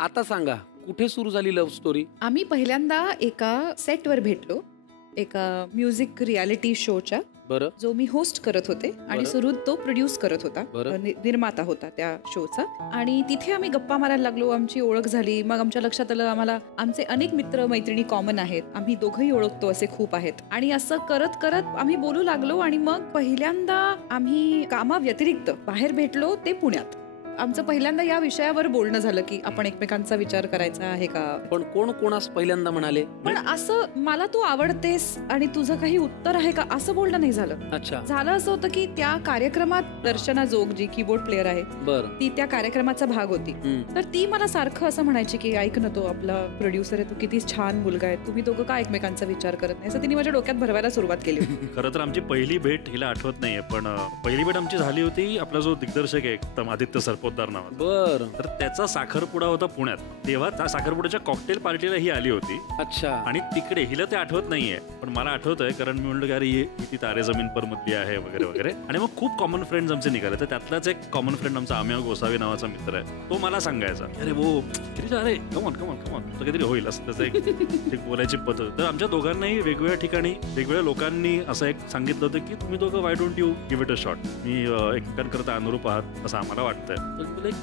आता सांगा कुठे सुरू झाली लव्ह स्टोरी? आम्ही पहिल्यांदा एका सेटवर भेटलो, एका म्युझिक रियालिटी शोच्या, बरं, जो मी होस्ट करत होते आणि सुरुत तो प्रोड्यूस करत होता, निर्माता होता त्या शोचा. आणि तिथे आम्ही गप्पा मारायला लागलो, आमची ओळख झाली. मग आमच्या लक्षात आलं आम्हाला आमचे अनेक मित्र मैत्रिणी कॉमन आहेत, आम्ही दोघंही ओळखतो असे खूप आहेत. आणि असं करत करत आम्ही बोलू लागलो. आणि मग पहिल्यांदा आम्ही कामाव्यतिरिक्त बाहेर भेटलो, ते पुण्यात. आमचं पहिल्यांदा या विषयावर बोलणं झालं की आपण एकमेकांचा विचार करायचा आहे का. पण कोण कोणास पहिल्यांदा म्हणाले? पण असं मला तू आवडतेस आणि तुझं काही उत्तर आहे का असं बोलणं नाही झालं. अच्छा. झालं असं होतं की त्या कार्यक्रमात दर्शना जोग जी कीबोर्ड प्लेअर आहे, ती त्या कार्यक्रमाचा भाग होती. तर ती मला सारखं असं म्हणायची की ऐक ना, तो आपला प्रोड्युसर आहे, तो किती छान मुलगा आहे, तुम्ही दोघं का एकमेकांचा विचार करत नाही, असं तिने माझ्या डोक्यात भरवायला सुरुवात केली. खरं तर आमची पहिली भेट हिला आठवत नाहीये, पण पहिली भेट आमची झाली होती आपला जो दिग्दर्शक आहे आदित्य सरपोतदार नावाचा. बरं. तर त्याचा साखरपुडा होता पुण्यात. तेव्हा त्या साखरपुड्याच्या कॉकटेल पार्टीला ही आली होती. अच्छा. आणि तिकडे हिला ते आठवत नाहीये, पण मला आठवतंय, कारण मी म्हणलं की अरे ही तारे जमीन पर मधली आहे वगैरे वगैरे. आणि मग खूप कॉमन फ्रेंड्स आमचे निघाले. तर त्यातलाच एक कॉमन फ्रेंड आमचा अमेय गोसावी नावाचा मित्र आहे, तो मला सांगायचा अरे वो अरे कमॉन कमॉन कमॉन काहीतरी होईल असं त्याचं एक बोलायची पद्धत. तर आमच्या दोघांनाही वेगवेगळ्या ठिकाणी वेगवेगळ्या लोकांनी असं एक सांगितलं होतं की तुम्ही दोघं why don't you give it a shot, मी एकमेकांकरता अनुरूप आहात असं आम्हाला वाटतंय.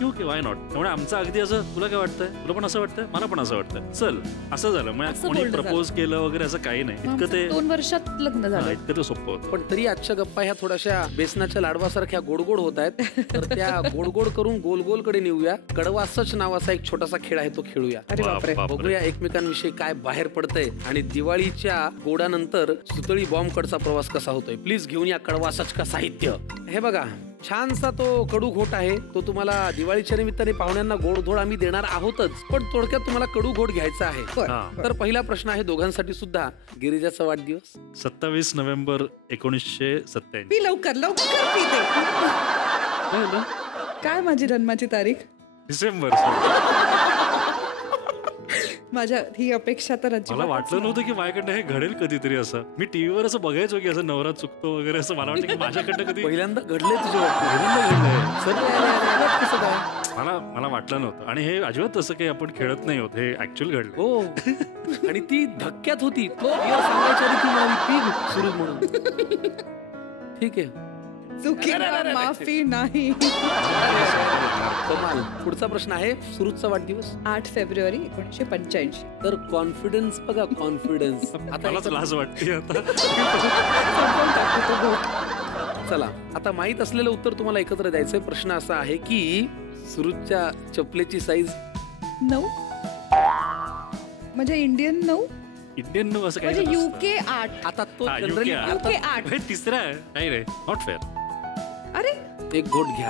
Okay why not. त्यामुळे आमचं अगदी असं तुला काय वाटतंय, तुला पण असं वाटतंय, मला पण असं वाटतंय, चल असं झालं. म्हणजे कोणी प्रपोज केलं वगैरे असं काही नाही. इतकं ते 2 वर्षात लग्न झालं. इतकं ते सोपं होतं. पण तरी आजच्या गप्पा ह्या थोड्याशा बेसनाच्या लाडवासारख्या गोडगोड होत आहेत. तर त्या गोडगोड करून गोल गोल कडे नेऊया. कडवासच नावाचा एक छोटासा खेळ आहे, तो खेळूया. बघूया एकमेकांविषयी काय बाहेर पडतंय आणि दिवाळीच्या गोडानंतर सुतळी बॉम्ब कडचा प्रवास कसा होतोय. प्लीज घेऊन या कडवासच का साहित्य. हे बघा, छानसा तो कडू घोट आहे, तो तुम्हाला दिवाळीच्या निमित्ताने पाहुण्यांना गोडधोड आम्ही देणार आहोतच, पण थोडक्यात तुम्हाला कडू घोट घ्यायचा आहे. तर पहिला प्रश्न आहे दोघांसाठी सुद्धा. गिरिजाचा वाढदिवस 27 नोव्हेंबर 1987. मी लवकर लवकर पिते. काय माझी जन्माची तारीख? डिसेंबर. माझ्या ही अपेक्षा तर मला वाटलं नव्हतं की माझ्याकडनं हे घडेल कधीतरी. असं मी टीव्हीवर असं बघायचो की असं नवरा चुकतो वगैरे, असं मला वाटतं की माझ्याकडनं कधी पहिल्यांदा घडलंय तुझ्या. मला वाटलं नव्हतं. आणि हे अजिबात तसं काही आपण खेळत नाही होत, हे ऍक्च्युअल घडलं. हो. आणि ती धक्क्यात होती. सांगायच्या आधी ती म्हणाली सुरू म्हणून. ठीक आहे, चुकीला माफी नाही. कमाल. पुढचा प्रश्न आहे सुरुचा वाढदिवस 8 फेब्रुवारी 1985. तर कॉन्फिडन्स बघा, कॉन्फिडन्स. आता लाज वाटते आता. चला, आता माहित असलेलं उत्तर तुम्हाला एकत्र द्यायचंय. प्रश्न असा आहे की सुरुच्या चपलेची साईज 9, म्हणजे इंडियन 9. इंडियन 9 असं म्हणजे UK 8. आता तो UK 8 तिसरा आहे. नाही रे, नॉट फेअर. अरे एक घोट घ्या.